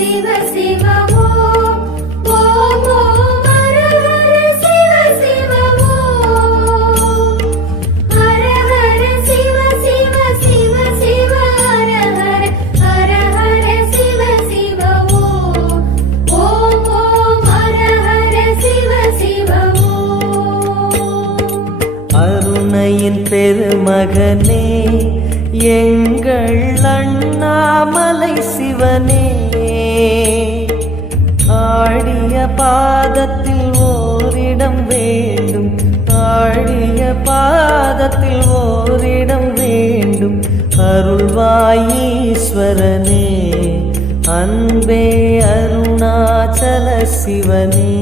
சிவ சிவ ஓம் ஓம் ஓம் ஹர ஹர சிவ சிவ ஓம் ஹர ஹர சிவ சிவ சிவ சிவ ஹர ஹர ஹர ஹர சிவ சிவ ஓம் ஓம் ஓம் ஹர ஹர சிவ சிவ ஓம். அருணையின் பெருமகனே எங்கள் அண்ணாமலை சிவனே, ஆடிய பாதத்தில் ஓரிடம் வேண்டும், ஆடிய பாதத்தில் ஓரிடம் வேண்டும். அருள்வாயீஸ்வரனே, அன்பே அருணாச்சல சிவனே.